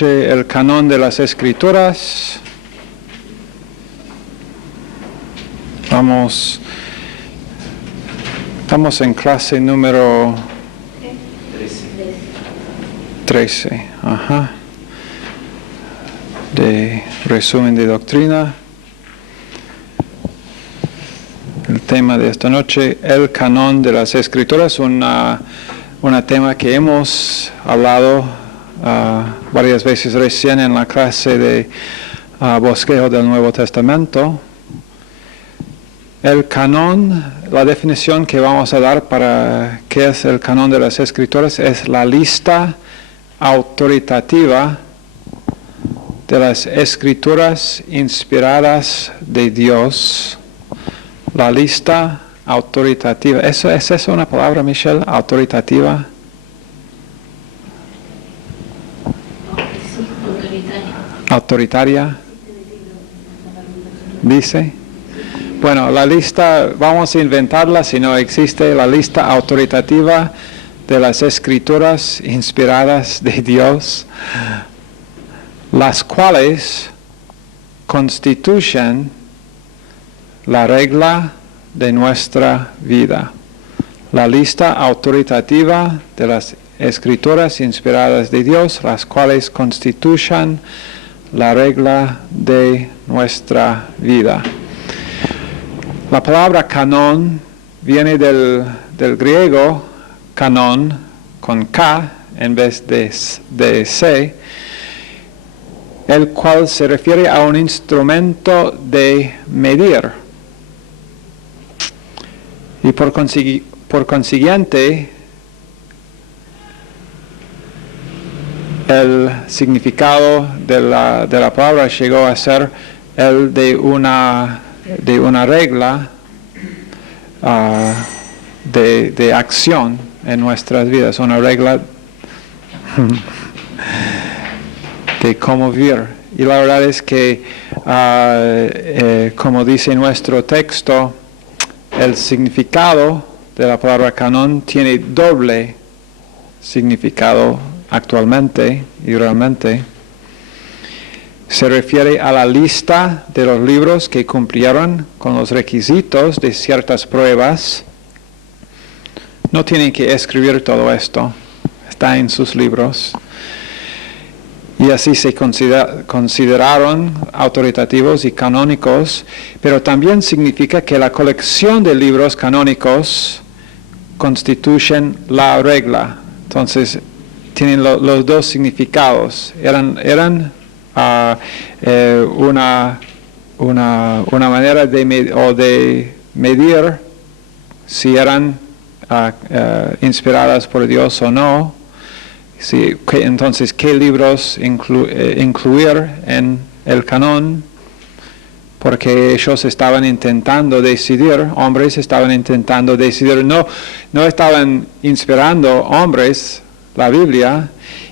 El canon de las Escrituras. Estamos en clase número 13. De resumen de doctrina. El tema de esta noche, el canon de las Escrituras, un tema que hemos hablado varias veces recién en la clase de bosquejo del Nuevo Testamento. El canon, la definición que vamos a dar para qué es el canon de las Escrituras, es la lista autoritativa de las Escrituras inspiradas de Dios. La lista autoritativa. ¿Es eso una palabra, Michelle? ¿Autoritativa? Autoritaria. Dice. Bueno, la lista, vamos a inventarla si no existe, la lista autoritativa de las Escrituras inspiradas de Dios, las cuales constituyen la regla de nuestra vida. La lista autoritativa de las Escrituras inspiradas de Dios, las cuales constituyen la regla de nuestra vida. La palabra canon viene del griego canon con K en vez de C, el cual se refiere a un instrumento de medir. Y por consiguiente, el significado de la palabra llegó a ser el de una regla de acción en nuestras vidas, una regla de cómo vivir. Y la verdad es que, como dice nuestro texto, el significado de la palabra canon tiene doble significado actualmente y realmente. Se refiere a la lista de los libros que cumplieron con los requisitos de ciertas pruebas. No tienen que escribir todo esto, está en sus libros. Y así se consideraron autoritativos y canónicos, pero también significa que la colección de libros canónicos constituyen la regla. Entonces, tienen los dos significados. Eran una manera de medir si eran inspiradas por Dios o no. Entonces, ¿qué libros incluir en el canon? Porque ellos estaban intentando decidir, hombres estaban intentando decidir, no estaban inspirando hombres la Biblia,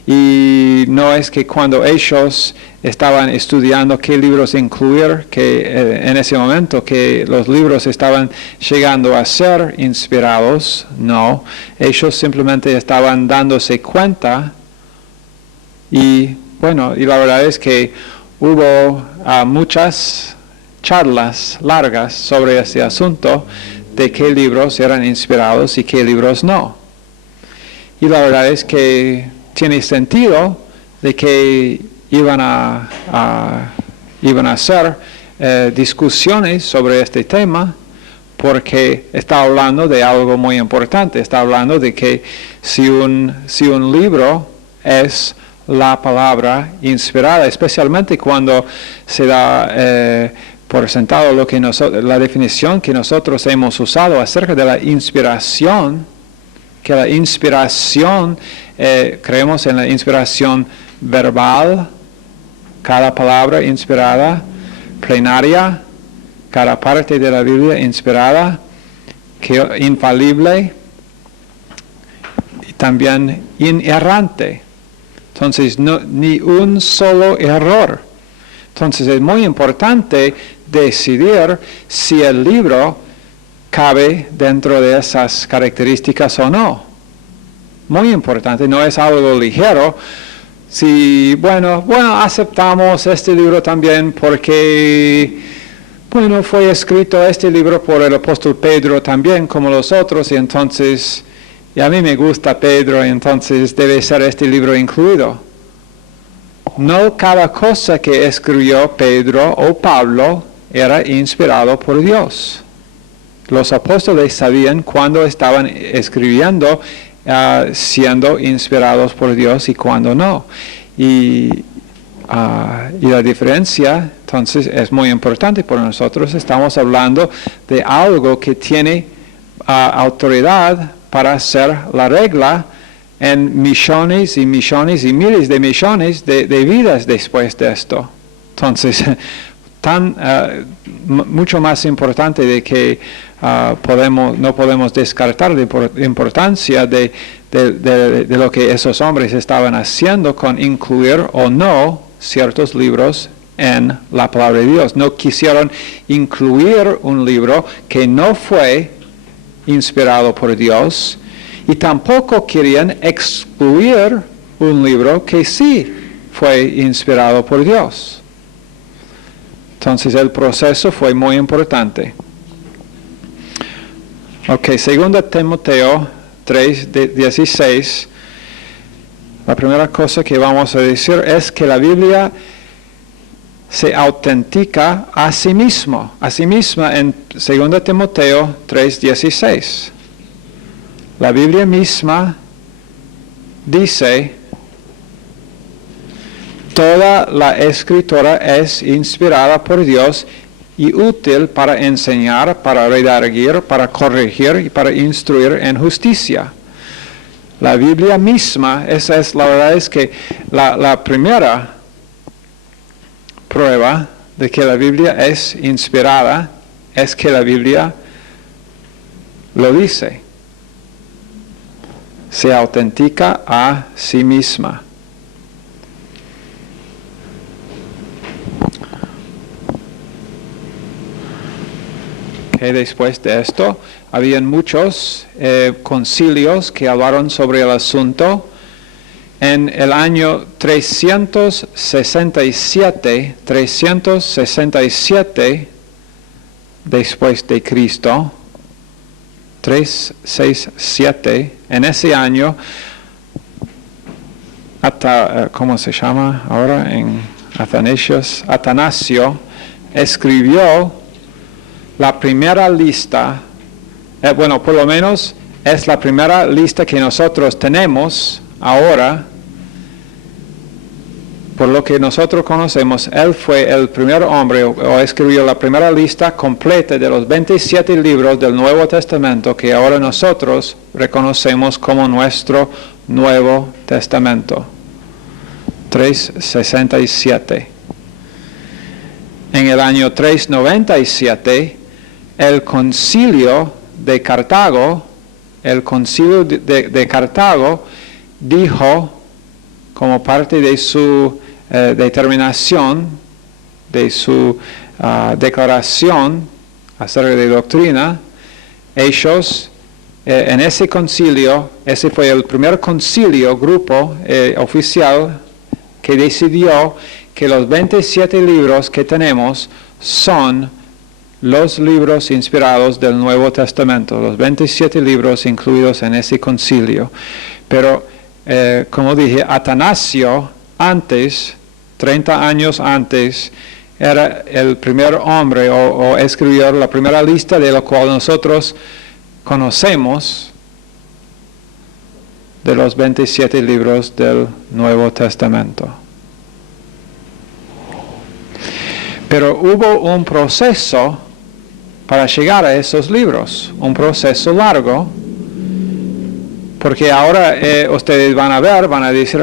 y no es que cuando ellos estaban estudiando qué libros incluir, que en ese momento que los libros estaban llegando a ser inspirados, no, ellos simplemente estaban dándose cuenta, y bueno, y la verdad es que hubo muchas charlas largas sobre este asunto de qué libros eran inspirados y qué libros no. Y la verdad es que tiene sentido de que iban a hacer discusiones sobre este tema, porque está hablando de algo muy importante. Está hablando de que si un libro es la palabra inspirada, especialmente cuando se da por sentado la definición que nosotros hemos usado acerca de la inspiración, que la inspiración, creemos en la inspiración verbal, cada palabra inspirada, plenaria, cada parte de la Biblia inspirada, infalible y también inerrante. Entonces, ni un solo error. Entonces, es muy importante decidir si el libro cabe dentro de esas características o no. Muy importante, no es algo ligero. si, bueno, aceptamos este libro también porque, bueno, fue escrito este libro por el apóstol Pedro también como los otros, y entonces, y a mí me gusta Pedro, y entonces debe ser este libro incluido. No cada cosa que escribió Pedro o Pablo era inspirado por Dios. Los apóstoles sabían cuándo estaban escribiendo, siendo inspirados por Dios y cuándo no. Y la diferencia, entonces, es muy importante para nosotros. Estamos hablando de algo que tiene autoridad para hacer la regla en millones y millones y miles de millones de vidas después de esto. Entonces, mucho más importante de que no podemos descartar la importancia de lo que esos hombres estaban haciendo con incluir o no ciertos libros en la palabra de Dios. No quisieron incluir un libro que no fue inspirado por Dios, y tampoco querían excluir un libro que sí fue inspirado por Dios. Entonces el proceso fue muy importante. Ok, 2 Timoteo 3:16. La primera cosa que vamos a decir es que la Biblia se autentica a sí misma en 2 Timoteo 3:16. La Biblia misma dice: toda la escritura es inspirada por Dios y útil para enseñar, para redarguir, para corregir y para instruir en justicia. La Biblia misma, la verdad es que la primera prueba de que la Biblia es inspirada es que la Biblia lo dice. Se autentica a sí misma. Okay, después de esto, habían muchos concilios que hablaron sobre el asunto. En el año 367 después de Cristo, 367, en ese año, ¿cómo se llama ahora? En Atanasio escribió la primera lista, por lo menos es la primera lista que nosotros tenemos ahora. Por lo que nosotros conocemos, él fue el primer hombre o escribió la primera lista completa de los 27 libros del Nuevo Testamento que ahora nosotros reconocemos como nuestro Nuevo Testamento. 367. En el año 397, el concilio de Cartago, dijo, como parte de su determinación, de su declaración acerca de doctrina, ellos en ese concilio, ese fue el primer concilio, grupo oficial, que decidió que los 27 libros que tenemos son los libros inspirados del Nuevo Testamento, los 27 libros incluidos en ese concilio. Pero, como dije, Atanasio, antes, 30 años antes, era el primer hombre o escribió la primera lista de lo cual nosotros conocemos de los 27 libros del Nuevo Testamento. Pero hubo un proceso para llegar a esos libros, un proceso largo, porque ahora ustedes van a decir,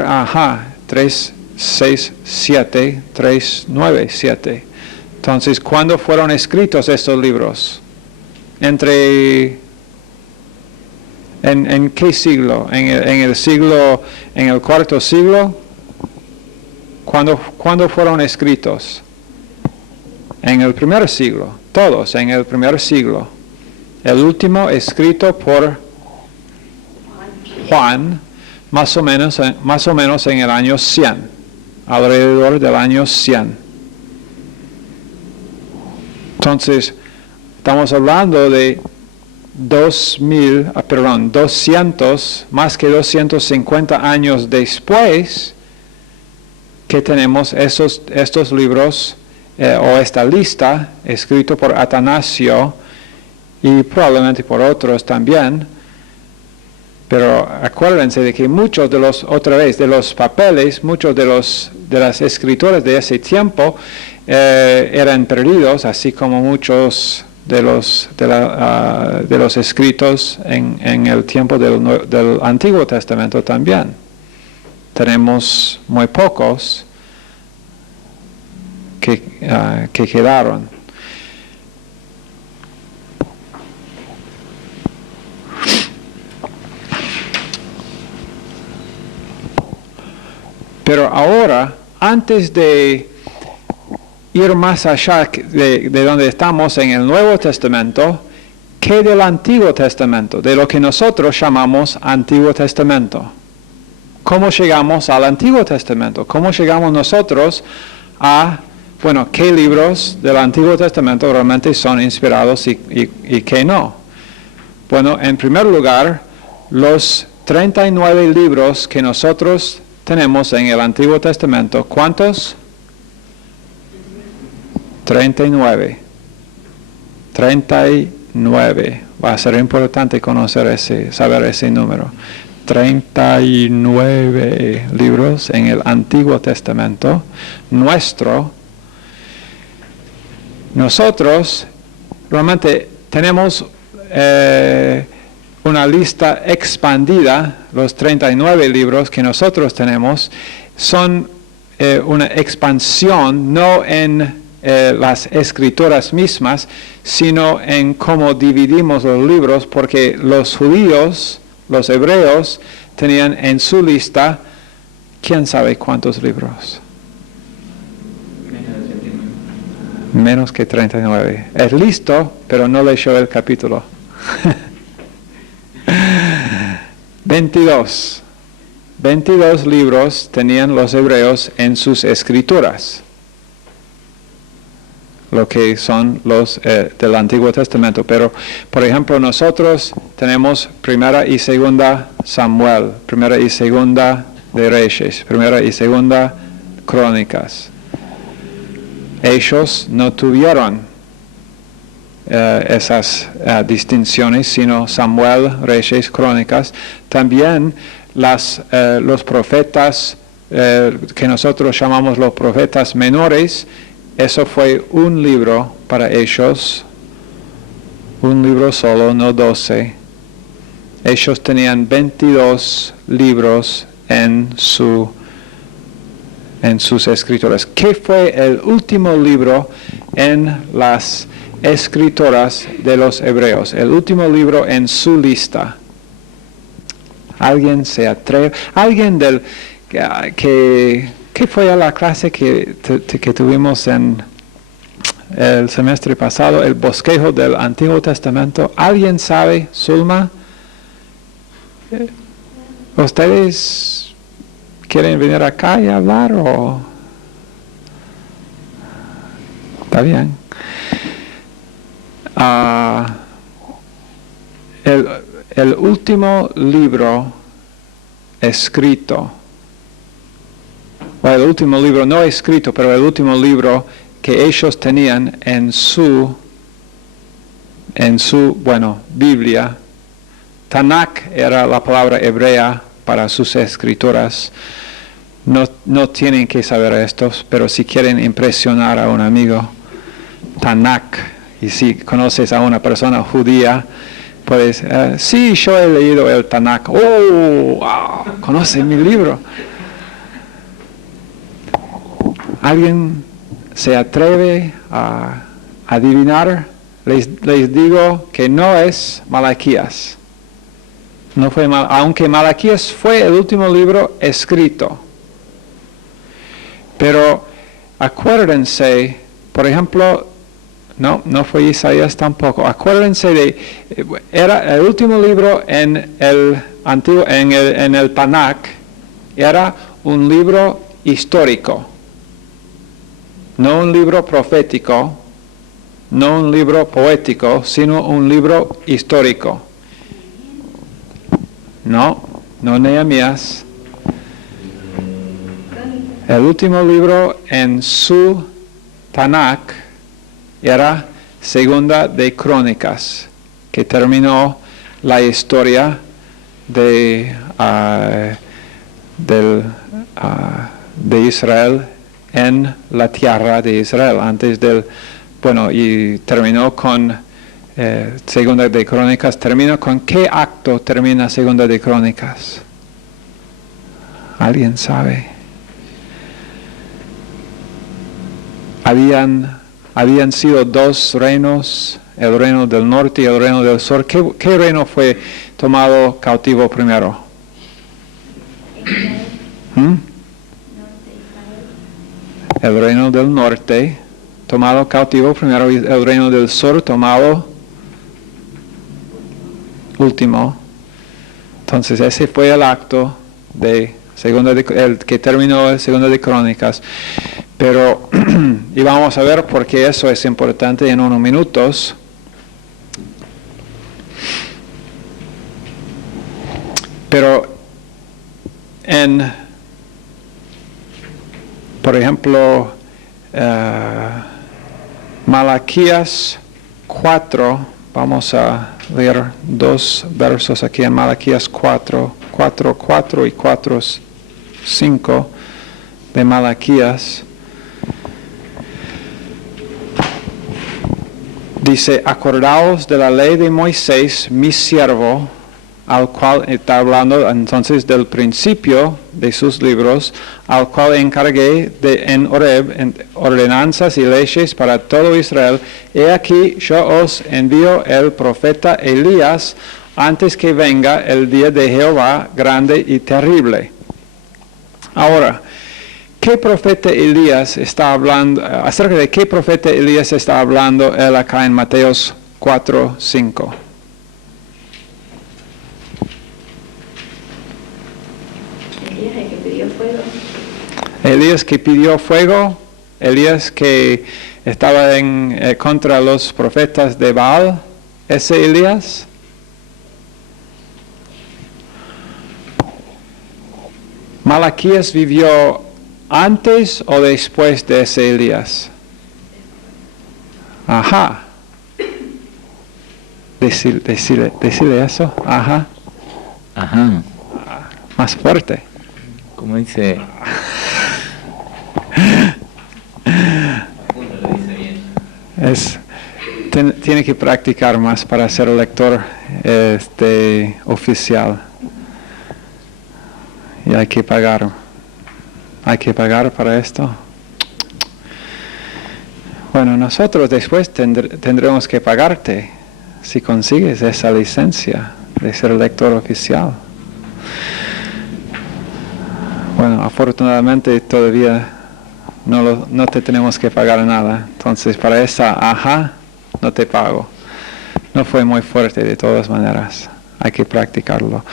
367, 397. Entonces, ¿cuándo fueron escritos estos libros? ¿En qué siglo? ¿En el cuarto siglo? ¿Cuándo fueron escritos? En el primer siglo, todos en el primer siglo. El último escrito por Juan, más o menos en el año 100, alrededor del año 100. Entonces, estamos hablando de 200, más que 250 años después que tenemos estos libros o esta lista escrito por Atanasio y probablemente por otros también. Pero acuérdense de que muchos de los papeles, muchos de las escrituras de ese tiempo eran perdidos, así como muchos de los escritos en el tiempo del Antiguo Testamento también. Tenemos muy pocos que quedaron. Pero ahora, antes de ir más allá de donde estamos en el Nuevo Testamento, ¿qué del Antiguo Testamento? De lo que nosotros llamamos Antiguo Testamento. ¿Cómo llegamos al Antiguo Testamento? ¿Cómo llegamos nosotros qué libros del Antiguo Testamento realmente son inspirados y qué no? Bueno, en primer lugar, los 39 libros que nosotros tenemos en el Antiguo Testamento, ¿cuántos? 39. 39. Va a ser importante saber ese número. 39 libros en el Antiguo Testamento. Nosotros realmente tenemos una lista expandida. Los 39 libros que nosotros tenemos son una expansión, no en las escrituras mismas, sino en cómo dividimos los libros, porque los judíos, los hebreos, tenían en su lista, ¿quién sabe cuántos libros? Menos que 39. Es listo, pero no leyó el capítulo. 22 libros tenían los hebreos en sus escrituras, lo que son los del Antiguo Testamento. Pero, por ejemplo, nosotros tenemos Primera y Segunda Samuel, Primera y Segunda de Reyes, Primera y Segunda Crónicas. Ellos no tuvieron esas distinciones, sino Samuel, Reyes, Crónicas. También los profetas que nosotros llamamos los profetas menores, eso fue un libro para ellos, un libro solo, no 12. Ellos tenían 22 libros en sus escrituras. ¿Qué fue el último libro en las escrituras de los hebreos? El último libro en su lista. ¿Alguien se atreve? ¿Alguien que fue a la clase que tuvimos en el semestre pasado, el bosquejo del Antiguo Testamento? ¿Alguien sabe, Zulma? ¿Ustedes quieren venir acá y hablar o...? Está bien. El último libro escrito, o el último libro no escrito, pero el último libro que ellos tenían en su Biblia. Tanakh era la palabra hebrea para sus escrituras. No tienen que saber esto, pero si quieren impresionar a un amigo, Tanakh, y si conoces a una persona judía, puedes, sí, yo he leído el Tanakh. ¡Oh, wow! ¿Conoce mi libro? ¿Alguien se atreve a adivinar? Les digo que no es Malaquías. No fue aunque Malaquías fue el último libro escrito. Pero acuérdense, por ejemplo, no fue Isaías tampoco. Acuérdense era el último libro en el antiguo, en el Tanakh era un libro histórico, no un libro profético, no un libro poético, sino un libro histórico. No Nehemías. El último libro en su Tanakh era Segunda de Crónicas, que terminó la historia de Israel en la tierra de Israel, y terminó con Segunda de Crónicas. ¿Termina con qué acto termina Segunda de Crónicas? ¿Alguien sabe? Habían sido dos reinos, el reino del norte y el reino del sur. ¿Qué reino fue tomado cautivo primero? El reino del norte tomado cautivo primero y el reino del sur tomado último. Entonces ese fue el acto de el que terminó el Segunda de Crónicas. Pero, y vamos a ver por qué eso es importante en unos minutos. Pero por ejemplo, Malaquías 4, vamos a leer dos versos aquí en Malaquías 4 y 4, 5 de Malaquías. Dice, acordaos de la ley de Moisés, mi siervo, al cual está hablando entonces del principio de sus libros, al cual encargué en Horeb ordenanzas y leyes para todo Israel. He aquí yo os envío el profeta Elías antes que venga el día de Jehová grande y terrible. Ahora, ¿qué profeta Elías está hablando? Acerca de qué profeta Elías está hablando él acá en Mateos 4, 5. Elías que pidió fuego, Elías que estaba contra los profetas de Baal, ¿ese Elías? ¿Malaquías vivió antes o después de ese Elías? Ajá. Decile eso. Ajá. Ajá. Más fuerte. Como dice. Tiene que practicar más para ser lector oficial. Y hay que pagar. ¿Hay que pagar para esto? Bueno, nosotros después tendremos que pagarte si consigues esa licencia de ser lector oficial. Bueno, afortunadamente todavía no te tenemos que pagar nada. Entonces, para esa no te pago. No fue muy fuerte de todas maneras. Hay que practicarlo.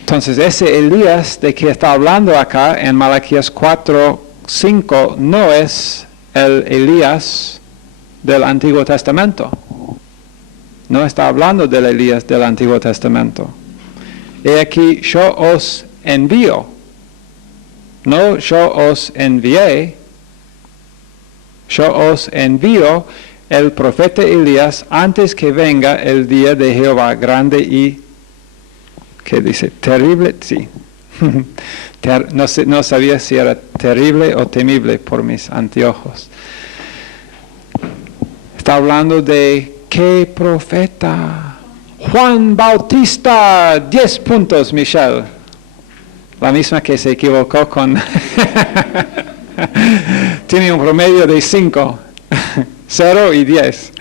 Entonces, ese Elías de que está hablando acá en Malaquías 4, 5, no es el Elías del Antiguo Testamento. No está hablando del Elías del Antiguo Testamento. He aquí, yo os envío. No, yo os envié. Yo os envío el profeta Elías antes que venga el día de Jehová grande y, ¿qué dice? Terrible, sí. No sabía si era terrible o temible por mis anteojos. Está hablando de ¿qué profeta? Juan Bautista, 10 puntos, Michelle. La misma que se equivocó con... Tiene un promedio de 5, 0 y 10.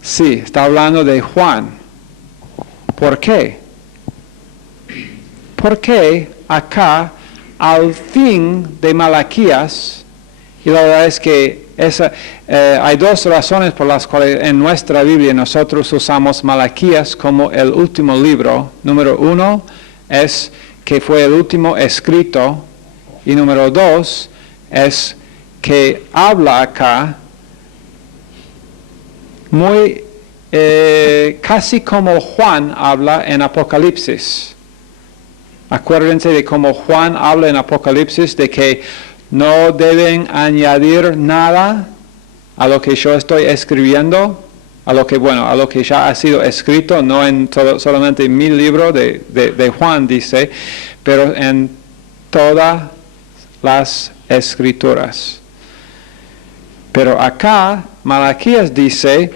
Sí, está hablando de Juan. ¿Por qué? Porque acá, al fin de Malaquías, Y la verdad es que hay dos razones por las cuales en nuestra Biblia nosotros usamos Malaquías como el último libro. Número uno es que fue el último escrito, y número dos es que habla acá muy casi como Juan habla en Apocalipsis. Acuérdense de cómo Juan habla en Apocalipsis, de que no deben añadir nada a lo que yo estoy escribiendo, a lo que ya ha sido escrito, no en solamente en mi libro de Juan, dice, pero en todas las escrituras. Pero acá Malaquías dice,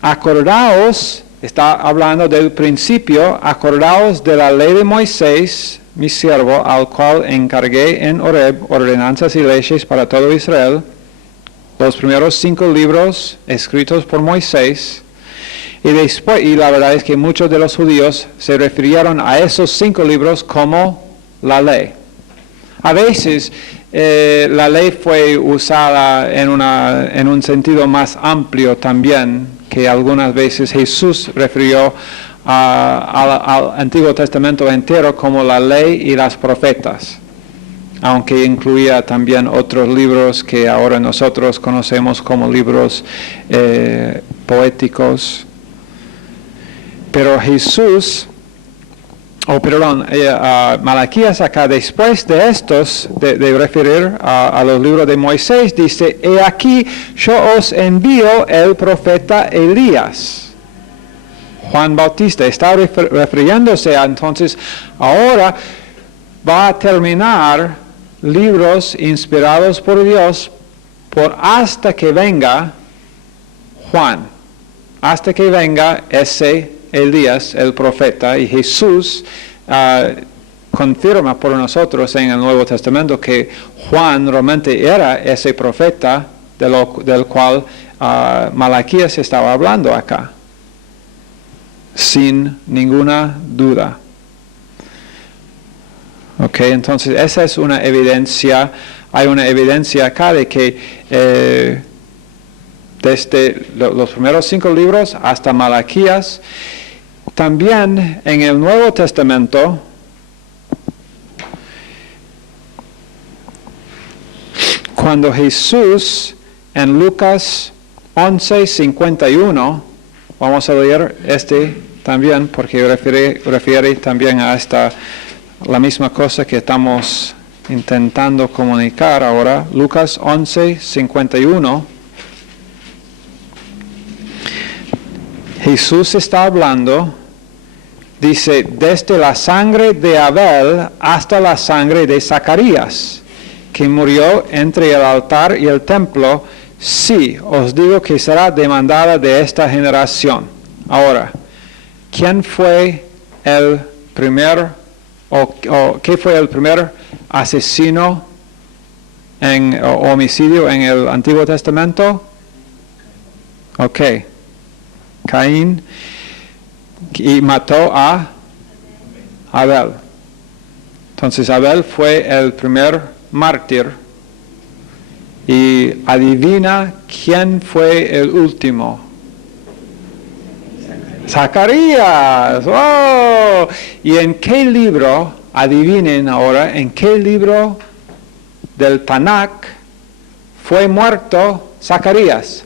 acordaos, está hablando del principio, acordaos de la ley de Moisés, mi siervo, al cual encargué en Horeb ordenanzas y leyes para todo Israel, los primeros 5 libros escritos por Moisés, y la verdad es que muchos de los judíos se refirieron a esos 5 libros como la ley. A veces la ley fue usada en un sentido más amplio también, que algunas veces Jesús refirió al Antiguo Testamento entero como la ley y las profetas, aunque incluía también otros libros que ahora nosotros conocemos como libros poéticos. Pero Malaquías acá, después de estos, de referir a los libros de Moisés, dice, he aquí yo os envío el profeta Elías. Juan Bautista está refiriéndose a, entonces, ahora va a terminar libros inspirados por Dios hasta que venga Juan, hasta que venga ese Elías, el profeta, y Jesús confirma por nosotros en el Nuevo Testamento que Juan realmente era ese profeta del cual Malaquías estaba hablando acá, sin ninguna duda. Ok, entonces esa es una evidencia, hay una evidencia acá de que desde los primeros 5 libros hasta Malaquías, también en el Nuevo Testamento, cuando Jesús en Lucas 11:51, vamos a leer también porque refiere también a la misma cosa que estamos intentando comunicar ahora. Lucas 11:51. Jesús está hablando, dice, desde la sangre de Abel hasta la sangre de Zacarías, que murió entre el altar y el templo, sí, os digo que será demandada de esta generación. Ahora, ¿quién fue el primer, qué fue el primer asesino o homicidio en el Antiguo Testamento? Ok. Caín, y mató a Abel. Entonces Abel fue el primer mártir. Y adivina quién fue el último. Zacarías. ¡Oh! ¿Y en qué libro, adivinen ahora, en qué libro del Tanakh fue muerto Zacarías?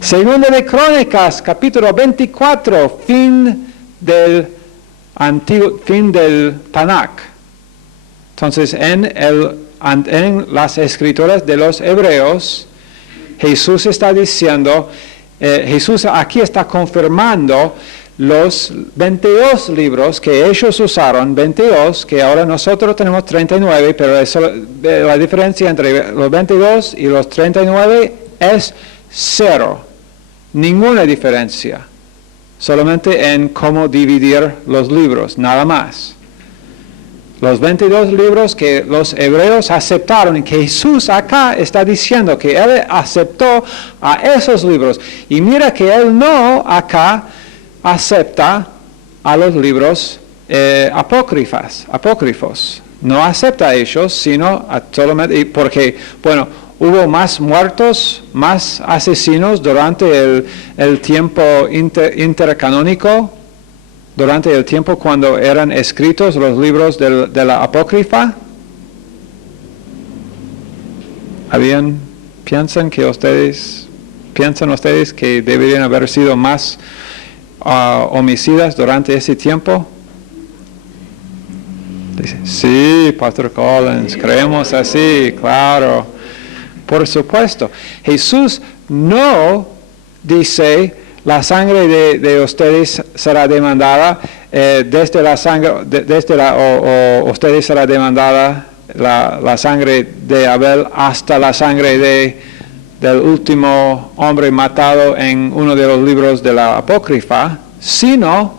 Segunda de Crónicas, capítulo 24, fin del Tanakh. Entonces, en las escrituras de los hebreos, Jesús está diciendo, Jesús aquí está confirmando los 22 libros que ellos usaron, 22, que ahora nosotros tenemos 39, pero la diferencia entre los 22 y los 39 es 0. Ninguna diferencia, solamente en cómo dividir los libros, nada más. Los 22 libros que los hebreos aceptaron, y que Jesús acá está diciendo que Él aceptó a esos libros. Y mira que Él no acá acepta a los libros apócrifos. no acepta a ellos, sino solamente porque, bueno, hubo más muertos, más asesinos durante el tiempo intercanónico, durante el tiempo cuando eran escritos los libros de la apócrifa. ¿Piensan ustedes que deberían haber sido más homicidas durante ese tiempo? Dice, sí, Pastor Collins, creemos así, claro, por supuesto. Jesús no dice, la sangre de ustedes será demandada, ustedes será demandada la sangre de Abel hasta la sangre del último hombre matado en uno de los libros de la apócrifa, sino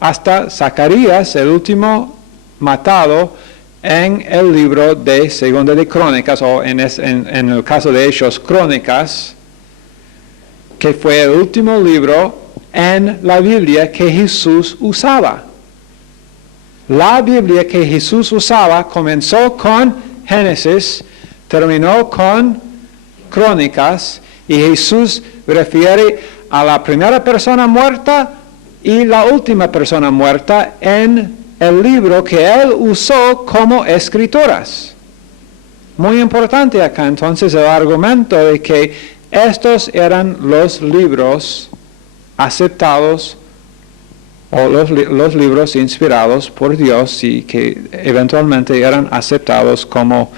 hasta Zacarías, el último matado en el libro de Segunda de Crónicas, o en el caso de Hechos, Crónicas, que fue el último libro en la Biblia que Jesús usaba. La Biblia que Jesús usaba comenzó con Génesis, terminó con Crónicas, y Jesús refiere a la primera persona muerta y la última persona muerta en el libro que él usó como escrituras. Muy importante acá entonces el argumento de que estos eran los libros aceptados o los libros inspirados por Dios y que eventualmente eran aceptados como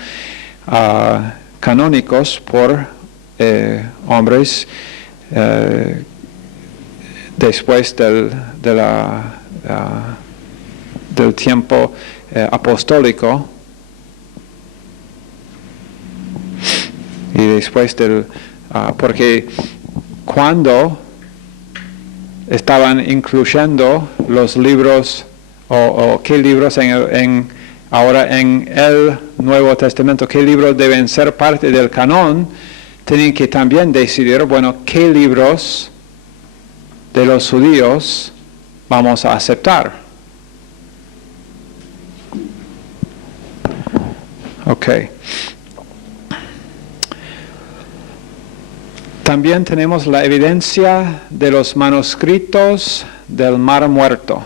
canónicos por hombres después del tiempo apostólico y después porque cuando estaban incluyendo los libros o qué libros ahora en el Nuevo Testamento, qué libros deben ser parte del canon, tienen que también decidir, bueno, qué libros de los judíos vamos a aceptar. Ok. También tenemos la evidencia de los manuscritos del Mar Muerto.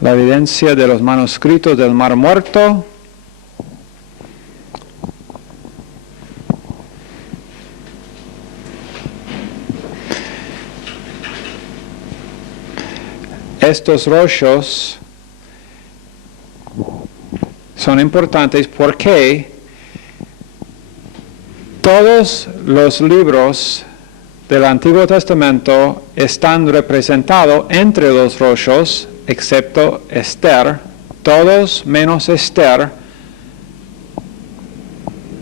La evidencia de los manuscritos del Mar Muerto. Estos rollos son importantes porque todos los libros del Antiguo Testamento están representados entre los rollos, excepto Esther. Todos menos Esther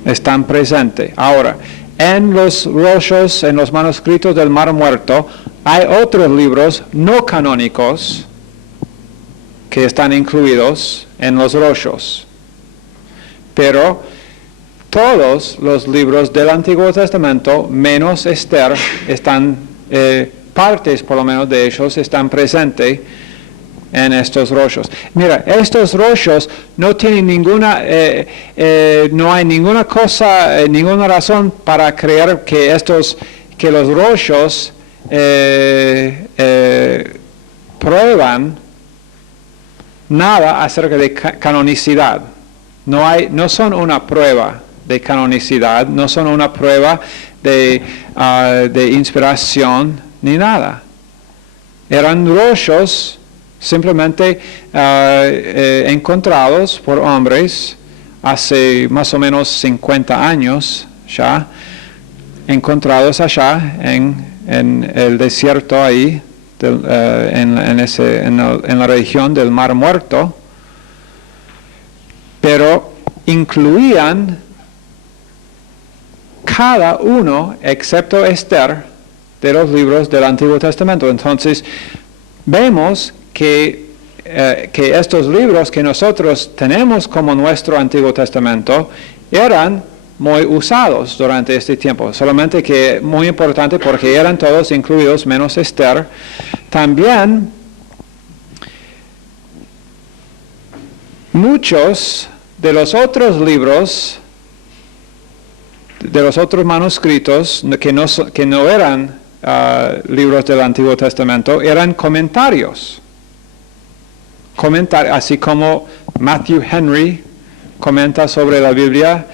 están presentes. Ahora, en los rollos, en los manuscritos del Mar Muerto, hay otros libros no canónicos que están incluidos en los rollos. Pero todos los libros del Antiguo Testamento, menos Esther, están, partes por lo menos de ellos, están presentes en estos rollos. Mira, estos rollos no tienen no hay ninguna cosa, ninguna razón para creer que los rollos prueban nada acerca de canonicidad. No son una prueba de canonicidad, no son una prueba de inspiración ni nada. Eran rollos simplemente encontrados por hombres hace más o menos 50 años ya, encontrados allá en el desierto ahí, en la región del Mar Muerto, pero incluían cada uno, excepto Esther, de los libros del Antiguo Testamento. Entonces, vemos que estos libros que nosotros tenemos como nuestro Antiguo Testamento eran muy usados durante este tiempo, solamente que muy importante porque eran todos incluidos menos Esther. También Muchos de los otros libros, de los otros manuscritos que no eran libros del Antiguo Testamento, eran comentarios. Así como Matthew Henry comenta sobre la Biblia,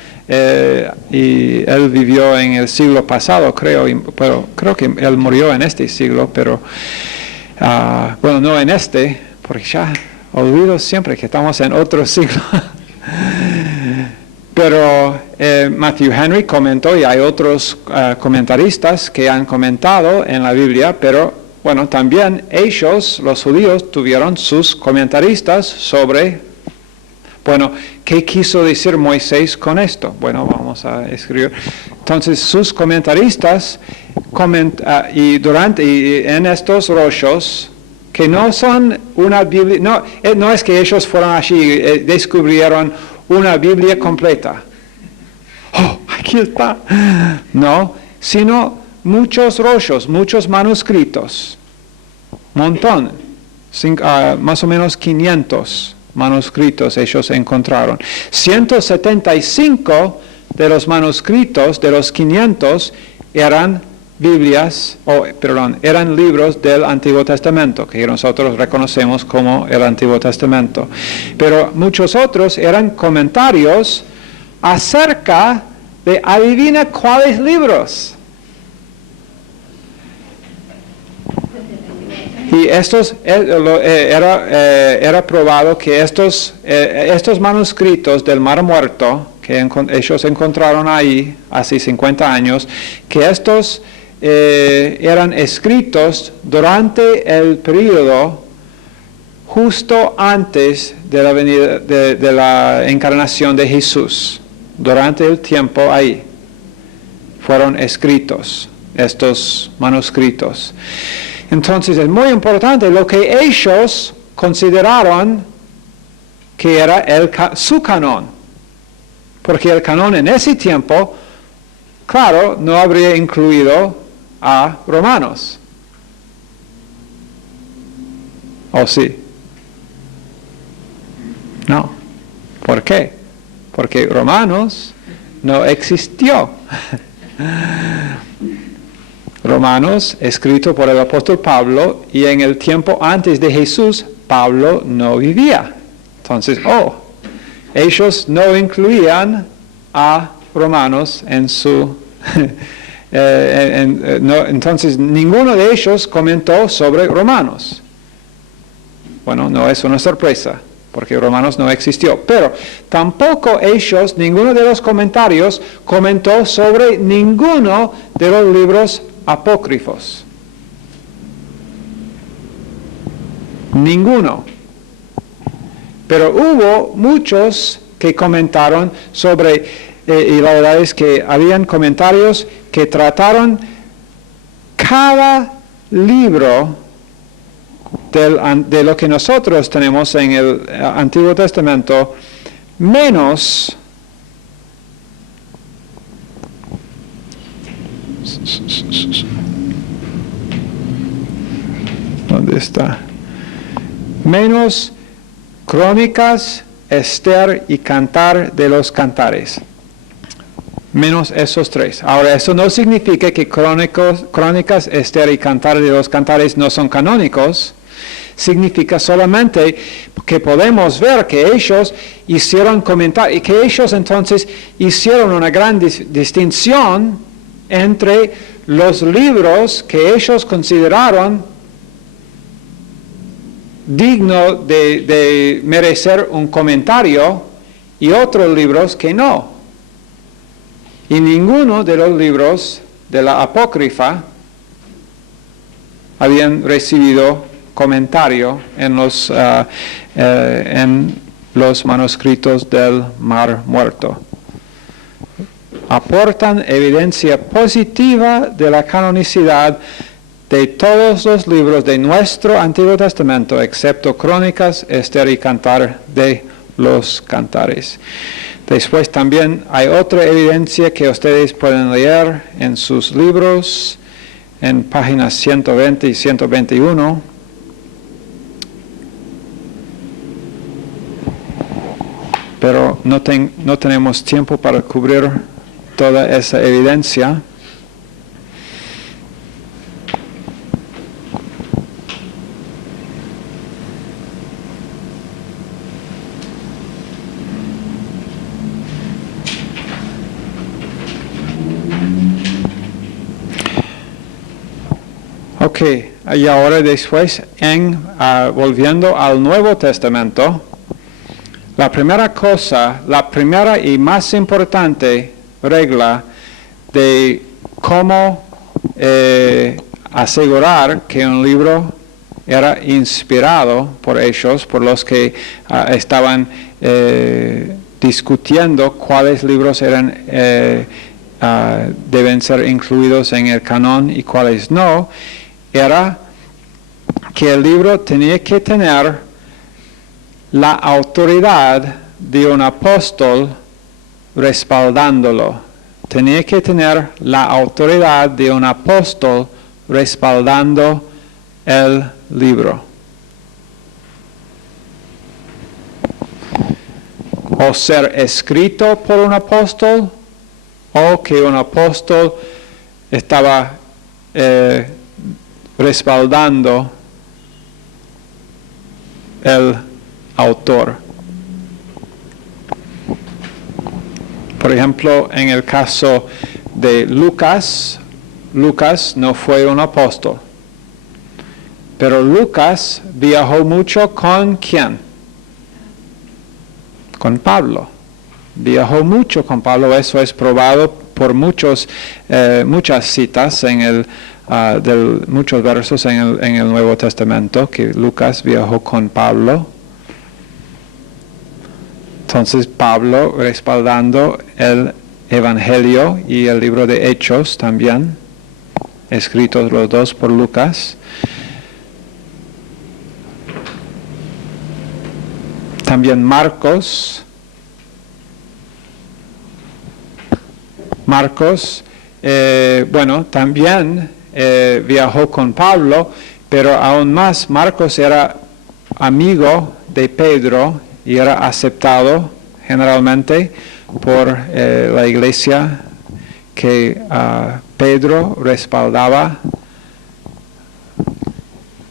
y él vivió en el siglo pasado, pero creo que él murió en este siglo, pero bueno, no en este, porque ya olvido siempre que estamos en otro siglo. Pero Matthew Henry comentó, y hay otros comentaristas que han comentado en la Biblia, pero bueno, también ellos, los judíos, tuvieron sus comentaristas sobre, bueno, ¿qué quiso decir Moisés con esto? Bueno, vamos a escribir. Entonces, sus comentaristas y en estos rollos, que no son una Biblia, no es que ellos fueron allí y descubrieron una Biblia completa. ¡Oh, aquí está! No, sino muchos rollos, muchos manuscritos. Montón. Más o menos 500 manuscritos ellos encontraron. 175 de los manuscritos de los 500 eran eran libros del Antiguo Testamento, que nosotros reconocemos como el Antiguo Testamento. Pero muchos otros eran comentarios acerca de, adivina cuáles libros. Y era probado que estos manuscritos del Mar Muerto, que ellos encontraron ahí hace 50 años, que estos eran escritos durante el periodo justo antes de la venida de la encarnación de Jesús. Durante el tiempo ahí fueron escritos estos manuscritos. Entonces es muy importante lo que ellos consideraron que era su canón, porque el canón en ese tiempo, claro, no habría incluido a Romanos. ¿O sí? No. ¿Por qué? Porque Romanos no existió. Romanos, escrito por el apóstol Pablo, y en el tiempo antes de Jesús, Pablo no vivía. Entonces, ellos no incluían a Romanos en su... entonces, ninguno de ellos comentó sobre Romanos. Bueno, no es una sorpresa, porque Romanos no existió. Pero tampoco ninguno de los comentarios comentó sobre ninguno de los libros apócrifos. Ninguno. Pero hubo muchos que comentaron sobre, y la verdad es que habían comentarios que trataron cada libro de lo que nosotros tenemos en el Antiguo Testamento, menos ¿dónde está? Menos Crónicas, Esther y Cantar de los Cantares. Menos esos tres. Ahora, eso no significa que Crónicas, Esther y Cantar de los Cantares no son canónicos. Significa solamente que podemos ver que ellos hicieron comentarios, y que ellos entonces hicieron una gran distinción entre los libros que ellos consideraron digno de merecer un comentario y otros libros que no. Y ninguno de los libros de la apócrifa habían recibido comentario en los manuscritos del Mar Muerto. Aportan evidencia positiva de la canonicidad de todos los libros de nuestro Antiguo Testamento, excepto Crónicas, Esther y Cantar de los Cantares. Después también hay otra evidencia que ustedes pueden leer en sus libros, en páginas 120 y 121. no tenemos tiempo para cubrir toda esa evidencia. Ok, y ahora después, volviendo al Nuevo Testamento, la primera y más importante regla de cómo asegurar que un libro era inspirado por ellos, por los que estaban discutiendo cuáles libros deben ser incluidos en el canon y cuáles no, era que el libro tenía que tener la autoridad de un apóstol respaldándolo. Tenía que tener la autoridad de un apóstol respaldando el libro. O ser escrito por un apóstol, o que un apóstol estaba respaldando el autor. Por ejemplo, en el caso de Lucas, Lucas no fue un apóstol, pero Lucas viajó mucho ¿con quién? Con Pablo. Viajó mucho con Pablo, eso es probado por muchas citas muchos versos en el Nuevo Testamento, que Lucas viajó con Pablo. Entonces Pablo respaldando el Evangelio y el libro de Hechos también, escritos los dos por Lucas. También Marcos, también viajó con Pablo, pero aún más Marcos era amigo de Pedro y era aceptado generalmente por la iglesia que Pedro respaldaba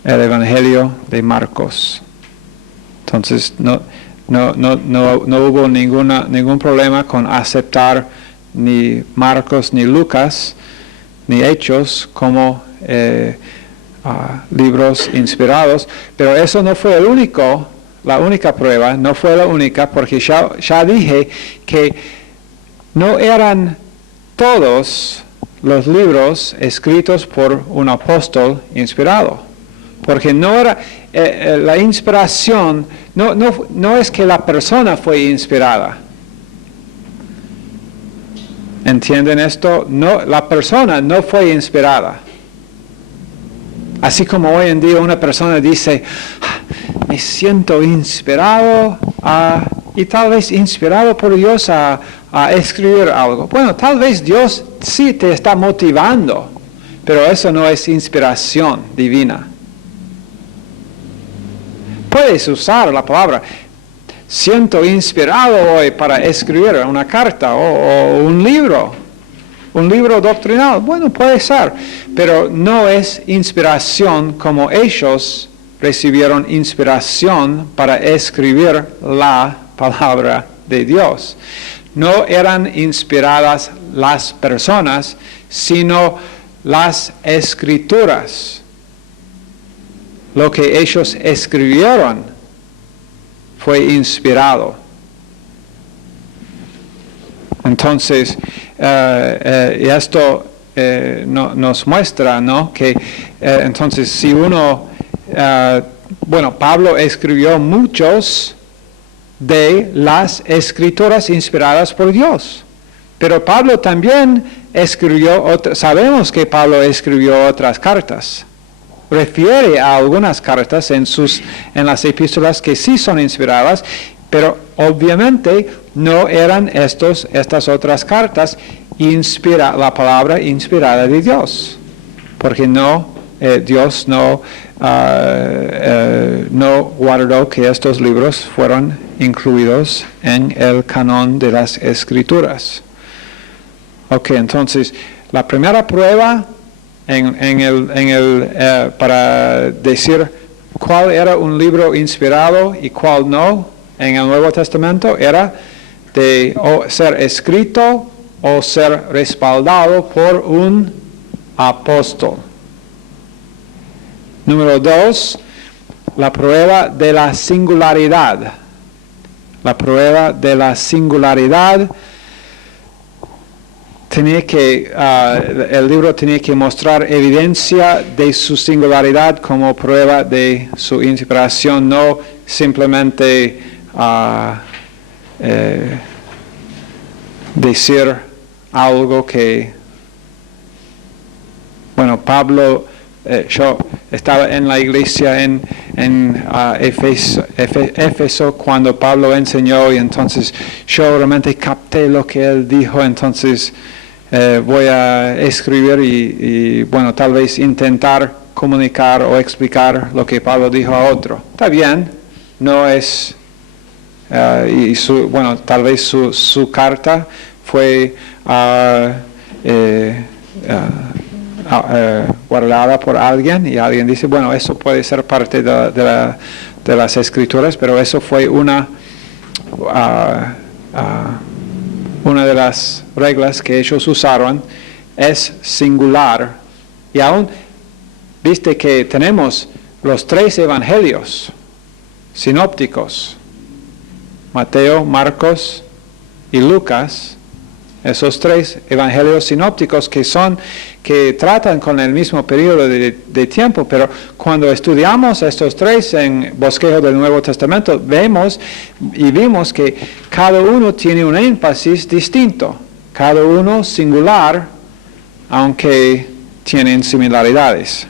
el Evangelio de Marcos. Entonces no hubo ningún problema con aceptar ni Marcos ni Lucas ni Hechos como libros inspirados, pero eso no fue la única prueba, no fue la única, porque ya dije que no eran todos los libros escritos por un apóstol inspirado, porque no era la inspiración, no es que la persona fue inspirada. ¿Entienden esto? No, la persona no fue inspirada. Así como hoy en día una persona dice, me siento inspirado y tal vez inspirado por Dios a escribir algo. Bueno, tal vez Dios sí te está motivando, pero eso no es inspiración divina. Puedes usar la palabra, siento inspirado hoy para escribir una carta o un libro doctrinal. Bueno, puede ser, pero no es inspiración como ellos recibieron inspiración para escribir la palabra de Dios. No eran inspiradas las personas, sino las escrituras. Lo que ellos escribieron fue inspirado. Entonces, y esto nos muestra, ¿no? Que entonces si uno, Pablo escribió muchos de las escrituras inspiradas por Dios, pero Pablo también sabemos que Pablo escribió otras cartas. Refiere a algunas cartas en las epístolas que sí son inspiradas, pero obviamente no eran estas otras cartas la palabra inspirada de Dios, porque Dios no guardó que estos libros fueron incluidos en el canon de las Escrituras. Ok, entonces, la primera prueba para decir cuál era un libro inspirado y cuál no en el Nuevo Testamento era de ser escrito o ser respaldado por un apóstol. Número 2, la prueba de la singularidad. La prueba de la singularidad el libro tenía que mostrar evidencia de su singularidad como prueba de su inspiración, no simplemente decir algo que, bueno, Pablo, yo estaba en la iglesia en Éfeso cuando Pablo enseñó y entonces yo realmente capté lo que él dijo, entonces voy a escribir y bueno, tal vez intentar comunicar o explicar lo que Pablo dijo a otro. Está bien, no es, bueno, tal vez su carta fue guardada por alguien y alguien dice, bueno, eso puede ser parte de las Escrituras, pero eso fue una de las reglas que ellos usaron, es singular. Y aún, viste que tenemos los 3 evangelios sinópticos, Mateo, Marcos y Lucas, esos 3 evangelios sinópticos que tratan con el mismo periodo de tiempo, pero cuando estudiamos estos 3 en bosquejo del Nuevo Testamento, vimos que cada uno tiene un énfasis distinto, cada uno singular, aunque tienen similaridades.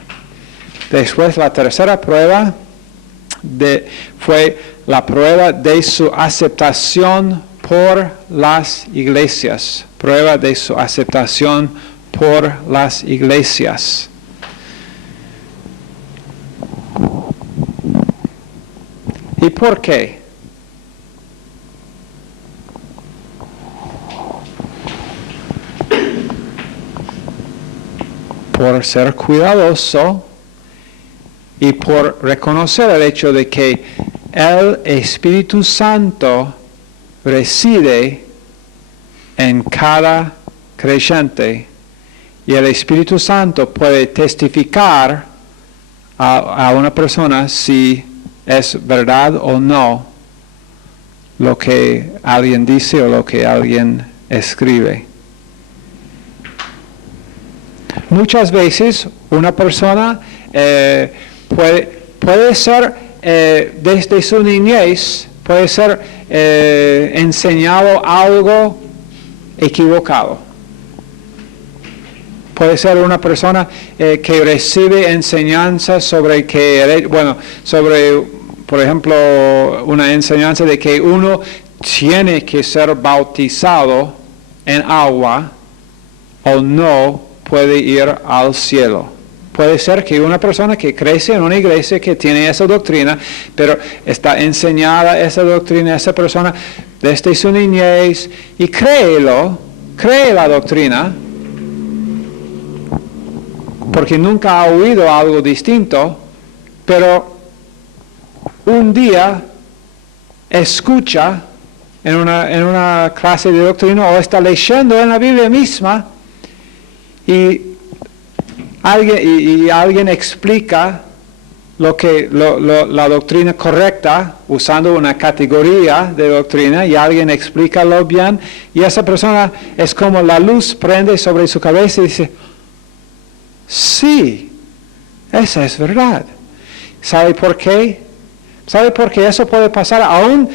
Después la tercera prueba fue la prueba de su aceptación por las iglesias, prueba de su aceptación por las iglesias. ¿Y por qué? Por ser cuidadoso y por reconocer el hecho de que el Espíritu Santo reside en cada creyente y el Espíritu Santo puede testificar a una persona si es verdad o no lo que alguien dice o lo que alguien escribe. Muchas veces una persona puede ser desde su niñez, puede ser enseñado algo equivocado. Puede ser una persona que recibe enseñanzas sobre por ejemplo, una enseñanza de que uno tiene que ser bautizado en agua o no puede ir al cielo. Puede ser que una persona que crece en una iglesia que tiene esa doctrina, pero está enseñada esa doctrina, esa persona desde su niñez y cree la doctrina, porque nunca ha oído algo distinto, pero un día escucha en una clase de doctrina o está leyendo en la Biblia misma y alguien explica la doctrina correcta usando una categoría de doctrina y alguien explica lo bien y esa persona es como la luz prende sobre su cabeza y dice, sí, esa es verdad. ¿Sabe por qué? ¿Sabe por qué eso puede pasar? Aún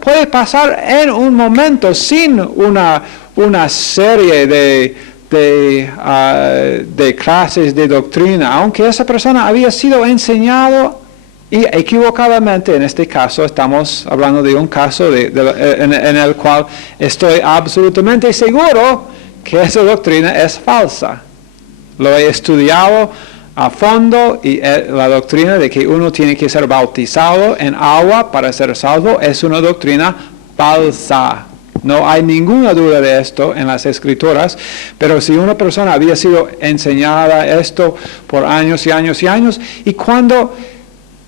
puede pasar en un momento sin una serie de clases de doctrina, aunque esa persona había sido enseñado y equivocadamente. En este caso estamos hablando de un caso en el cual estoy absolutamente seguro que esa doctrina es falsa. Lo he estudiado a fondo y la doctrina de que uno tiene que ser bautizado en agua para ser salvo es una doctrina falsa. No hay ninguna duda de esto en las Escrituras, pero si una persona había sido enseñada esto por años y años y años, y cuando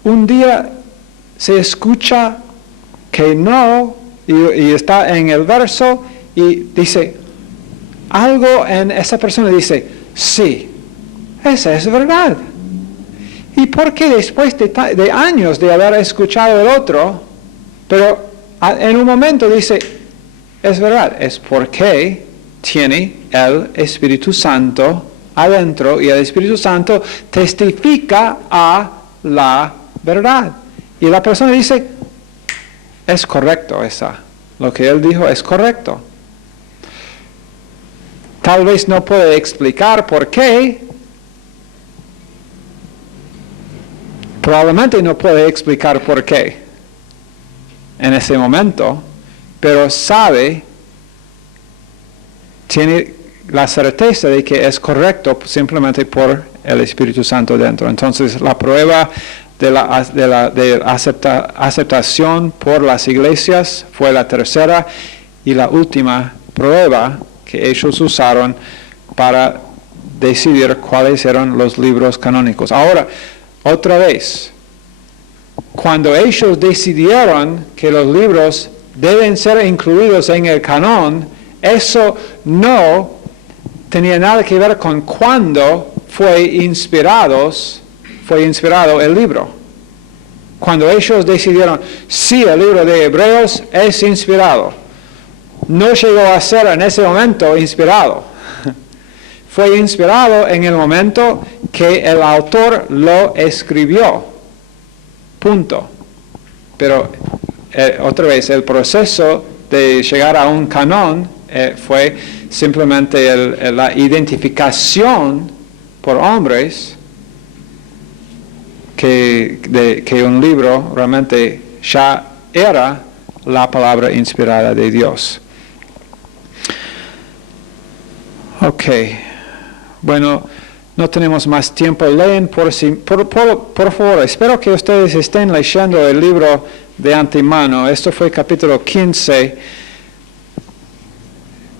un día se escucha que no, y está en el verso, y dice, algo en esa persona dice, sí, esa es verdad. ¿Y por qué después de años de haber escuchado el otro, pero en un momento dice, es verdad? Es porque tiene el Espíritu Santo adentro y el Espíritu Santo testifica a la verdad. Y la persona dice, es correcto lo que él dijo es correcto. Tal vez no puede explicar por qué. Probablemente no puede explicar por qué en ese momento, pero tiene la certeza de que es correcto simplemente por el Espíritu Santo dentro. Entonces la prueba de aceptación por las iglesias fue la tercera y la última prueba que ellos usaron para decidir cuáles eran los libros canónicos. Ahora, otra vez, cuando ellos decidieron que los libros deben ser incluidos en el canon, eso no tenía nada que ver con cuándo fue inspirado el libro. Cuando ellos decidieron, sí, el libro de Hebreos es inspirado, no llegó a ser en ese momento inspirado. Fue inspirado en el momento que el autor lo escribió. Punto. Pero otra vez, el proceso de llegar a un canon fue simplemente la identificación por hombres que un libro realmente ya era la palabra inspirada de Dios. Ok, bueno, no tenemos más tiempo. Leen por favor, espero que ustedes estén leyendo el libro de antemano. Esto fue capítulo 15.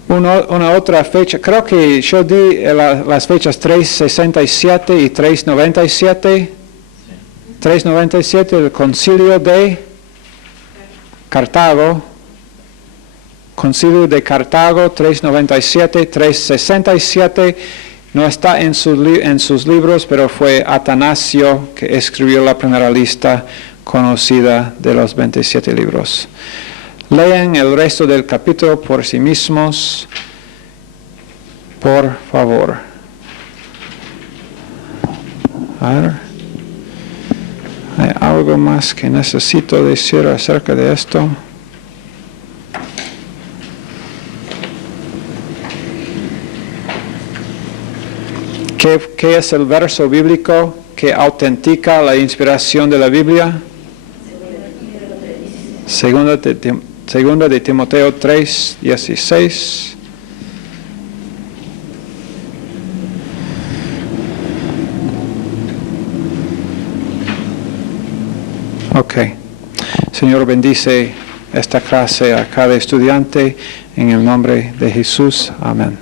Una otra fecha, creo que yo di las fechas 367 y 397. 397, el concilio de Cartago. Concilio de Cartago, 397, 367. No está en sus libros, pero fue Atanasio que escribió la primera lista conocida de los 27 libros. Lean el resto del capítulo por sí mismos, por favor. A ver, ¿hay algo más que necesito decir acerca de esto? ¿Qué es el verso bíblico que autentica la inspiración de la Biblia? Segunda de Timoteo 3:16. Ok. Señor, bendice esta clase a cada estudiante en el nombre de Jesús. Amén.